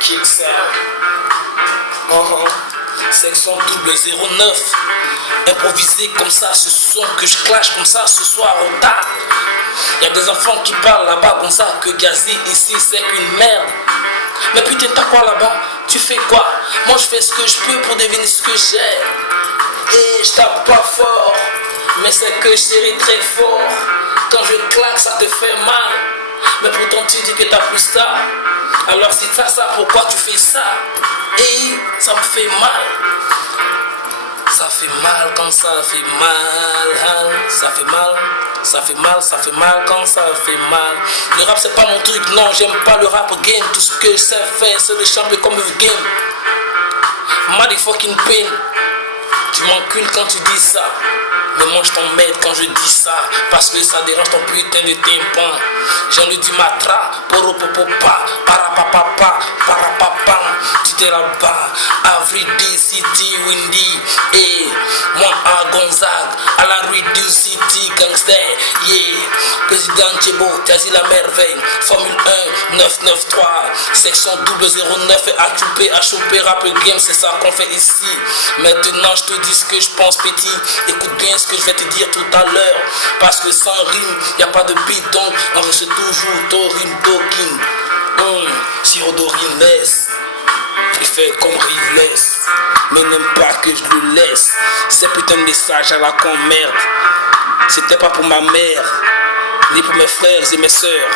Kick ça. Section double 09. Improvisé comme ça, ce son que je clash comme ça ce soir au tard. Y'a des enfants qui parlent là-bas comme ça que Gazi ici c'est une merde. Mais putain t'as quoi là-bas? Tu fais quoi? Moi je fais ce que je peux pour deviner ce que j'ai. Et je tape pas fort, mais c'est que je serai très fort. Quand je claque ça te fait mal. Mais pourtant tu dis que t'as plus ça. Alors si t'as ça, pourquoi tu fais ça? Et ça me fait mal. Ça fait mal quand ça fait mal. Ça fait mal. Ça fait mal, ça fait mal quand ça fait mal. Le rap c'est pas mon truc, non j'aime pas le rap game. Tout ce que je sais faire c'est le champion comme le game. Motherfucking pain. Tu m'encules quand tu dis ça. Mais moi je t'emmerde quand je dis ça. Parce que ça dérange ton putain de tympan. J'en ai du matra. Poropopopa. Parapapapa. Parapapa. Tu te rabats. Avril City Windy. Et moi à Gonzague. À la rue du City Gangster. Yeah. Président Tchebo. T'as dit la merveille. Formule 1 993. Section 009. Et à choper rap game. C'est ça qu'on fait ici. Maintenant je te dis ce que je pense petit. Écoute bien ce que je vais te dire tout à l'heure. Parce que sans rime, y a pas de beat. Donc on reste toujours Torim Talking. Siro Dorine laisse. Il fait comme Riles. Mais n'aime pas que je le laisse. C'est putain de message à la con merde. C'était pas pour ma mère, ni pour mes frères et mes sœurs.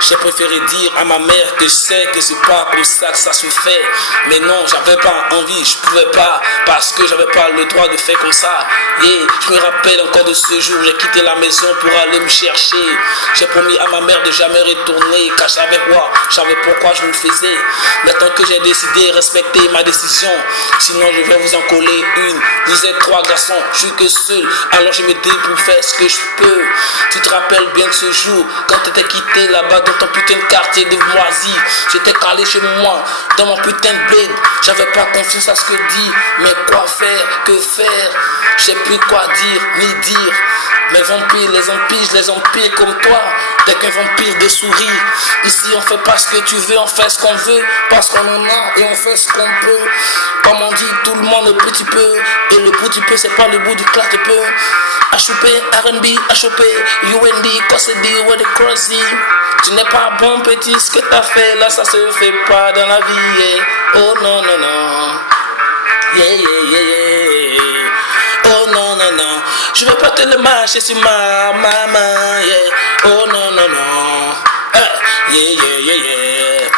J'ai préféré dire à ma mère que je sais que c'est pas comme ça que ça se fait. Mais non, j'avais pas envie, je pouvais pas. Parce que j'avais pas le droit de faire comme ça. Et je me rappelle encore de ce jour, j'ai quitté la maison pour aller me chercher. J'ai promis à ma mère de jamais retourner. Car je savais quoi, je savais pourquoi je le faisais. Maintenant que j'ai décidé de respecter ma décision. Sinon je vais vous en coller une. Vous êtes 3 garçons, je suis que seul. Alors je me dis pour faire ce que je peux. Tu te rappelles bien de ce jour, quand t'étais quitté là-bas dans ton putain de quartier de moisi. J'étais calé chez moi, dans mon putain de bled. J'avais pas confiance à ce que dit. Mais quoi faire, que faire? Je sais plus quoi dire, ni dire. Mais vampires, les empires comme toi. T'es qu'un vampire de souris. Ici on fait pas ce que tu veux, on fait ce qu'on veut. Parce qu'on en a et on fait ce qu'on peut. Comme on dit, tout le monde un petit peu. Et le bout du peu, c'est pas le bout du claque peu. HOP, R&B, HOP, UND, Cossedy, what the crossy. Tu n'es pas bon petit, ce que t'as fait là, ça se fait pas dans la vie. Yeah. Oh non, non, non. Yeah, yeah, yeah, yeah. Oh non, non, non. Je veux pas te le marcher sur ma maman. Yeah. Oh non, non, non. Yeah, yeah, yeah, yeah.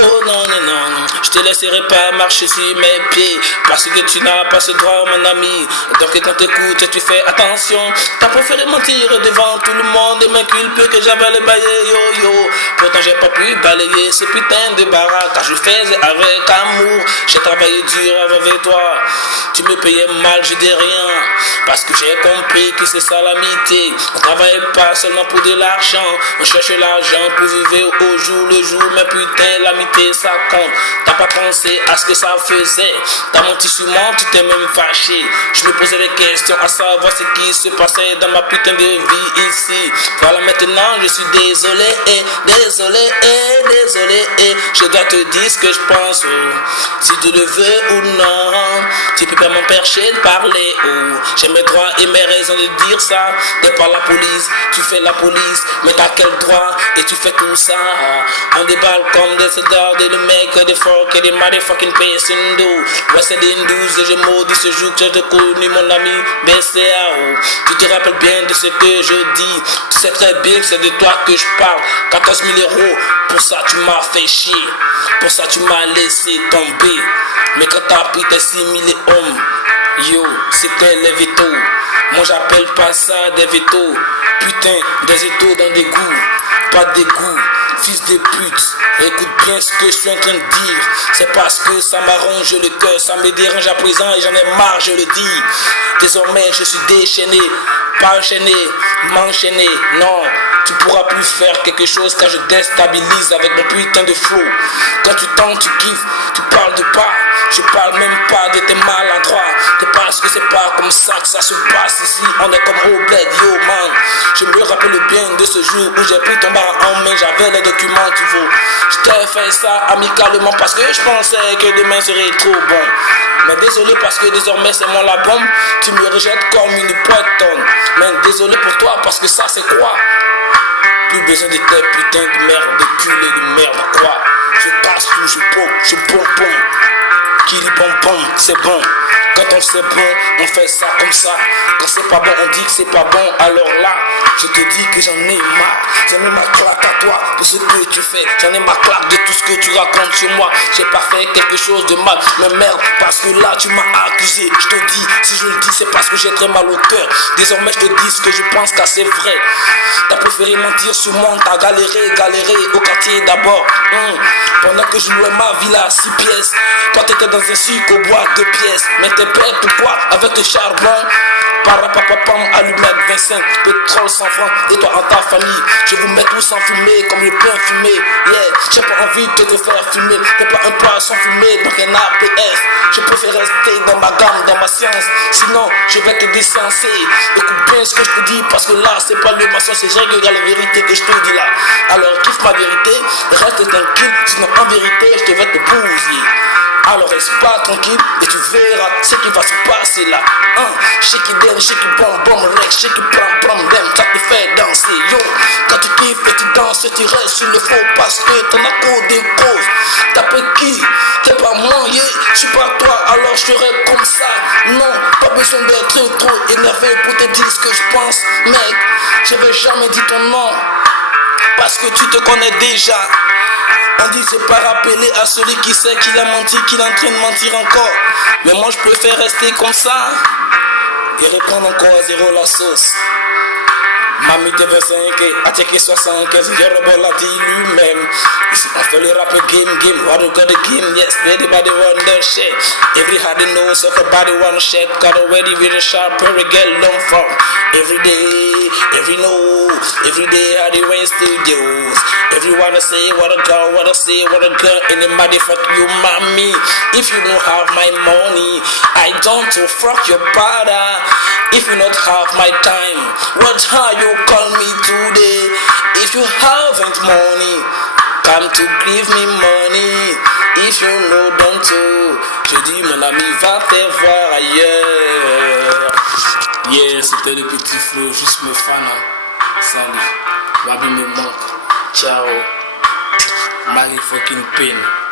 Oh non, non, non. Je te laisserai pas marcher sur mes pieds. Parce que tu n'as pas ce droit, mon ami. Donc quand t'écoutes, tu fais attention. T'as préféré mentir devant tout le monde et m'inculper que j'avais le bailler yo-yo. Pourtant j'ai pas pu balayer ce putain de baraque. Car je faisais avec amour. J'ai travaillé dur avec toi. Tu me payais mal, je dis rien. Parce que j'ai compris que c'est ça l'amitié. On travaille pas seulement pour de l'argent. On cherche l'argent pour vivre au jour le jour. Mais putain l'amitié ça compte. T'as pas pensé à ce que ça faisait. T'as menti sur moi, tu t'es même fâché. Je me posais des questions à savoir ce qui se passait dans ma putain de vie ici. Voilà maintenant je suis désolé désolé je dois te dire ce que je pense. Si tu le veux ou non, tu peux pas m'empêcher de parler. J'ai mes droits et mes raisons de dire ça. T'es pas la police, tu fais la police. Mais t'as quel droit et tu fais tout ça? On déballe comme des soldats de le mec des fuck et des motherfucking person do. Ouais c'est des 12 et je maudis ce jour que je te connais mon ami BCAO. Tu te rappelles bien de ce que je dis. Tu sais très bien que c'est de toi que je parle. 14 000 €, pour ça tu m'as fait chier. Pour ça tu m'as laissé tomber. Mais quand t'as pris tes 6 000 hommes, yo, c'était les vétos. Moi j'appelle pas ça des vétos. Putain, des étos dans des goûts. Pas des goûts, fils de pute. Écoute bien ce que je suis en train de dire. C'est parce que ça m'arrange le cœur. Ça me dérange à présent et j'en ai marre, je le dis. Désormais je suis déchaîné. Pas enchaîné, m'enchaîner. Non, tu pourras plus faire quelque chose quand je déstabilise avec mon putain de flow. Quand tu tentes, tu kiffes. Tu parles de pas. Je parle même pas de tes maladroits. C'est parce que c'est pas comme ça que ça se passe ici. On est comme au bled, yo man. Je me rappelle bien de ce jour où j'ai pris ton bar en main. J'avais les documents qu'il faut. Je t'ai fait ça amicalement parce que je pensais que demain serait trop bon. Mais désolé parce que désormais c'est moi la bombe. Tu me rejettes comme une poitonne. Mais désolé pour toi parce que ça c'est quoi? Plus besoin de tes putains de merde, de cul et de merde quoi. Je casse tout, je pomme, je pom. Qui dit bon, c'est bon. Quand on sait bon, on fait ça comme ça. Quand c'est pas bon, on dit que c'est pas bon. Alors là, je te dis que j'en ai marre. J'en ai ma claque à toi pour ce que tu fais. J'en ai ma claque de tout ce que tu racontes sur moi. J'ai pas fait quelque chose de mal. Mais merde, parce que là tu m'as accusé. Je te dis, si je le dis, c'est parce que j'ai très mal au cœur. Désormais, je te dis ce que je pense car c'est vrai. T'as préféré mentir sur moi, t'as galéré au quartier d'abord. Pendant que je louais ma villa à 6 pièces. Toi t'étais dans un sucre au bois 2 pièces. Mais t'es bête ou quoi avec le charbon? Parapapapam, allumette 25, pétrole 100 francs. Et toi en ta famille, je vous mets tous en fumée comme le pain fumé. Yeah, j'ai pas envie de te faire fumer. T'es pas un poisson fumé, donc un APS. Je préfère rester dans ma gamme, dans ma science. Sinon, je vais te décenser. Écoute bien ce que je te dis, parce que là, c'est pas le maçon, c'est règle la vérité que je te dis là. Alors, kiffe ma vérité, reste tranquille. Sinon, en vérité, je te vais te bousiller. Alors reste pas tranquille et tu verras ce qui va se passer là. Shake it down, shake it bom, rec, shake it prom, dem, ça te fait danser, yo. Quand tu kiffes et tu danses, tu restes sur le faux parce que t'en as qu'au des causes. T'as pris qui? T'es pas moi, yeah, je suis pas toi, alors je serai comme ça. Non, pas besoin d'être trop énervé pour te dire ce que je pense, mec. Je vais jamais dire ton nom parce que tu te connais déjà. On dit c'est pas rappeler à celui qui sait qu'il a menti, qu'il est en train de mentir encore. Mais moi je préfère rester comme ça et reprendre encore à zéro la sauce. Mamie de 25, attaqué 75, Yorobel a dit lui-même. Ici on fait le rap game, what you got the game, yes, everybody want the shit. Everybody knows everybody want shit, got already with a sharp every girl long from. Every day, every day how they went studios. Everyone say what a girl, what a say, what a girl, anybody fuck you, mommy. If you don't have my money, I don't to fuck your father. If you not have my time, what are you call me today? If you haven't money, come to give me money. If you know don't to, je dis mon ami va te voir ailleurs. Yeah, c'était le petit flow, juste me fan. Salut, Wabi me manque. Ciao, motherfucking pain.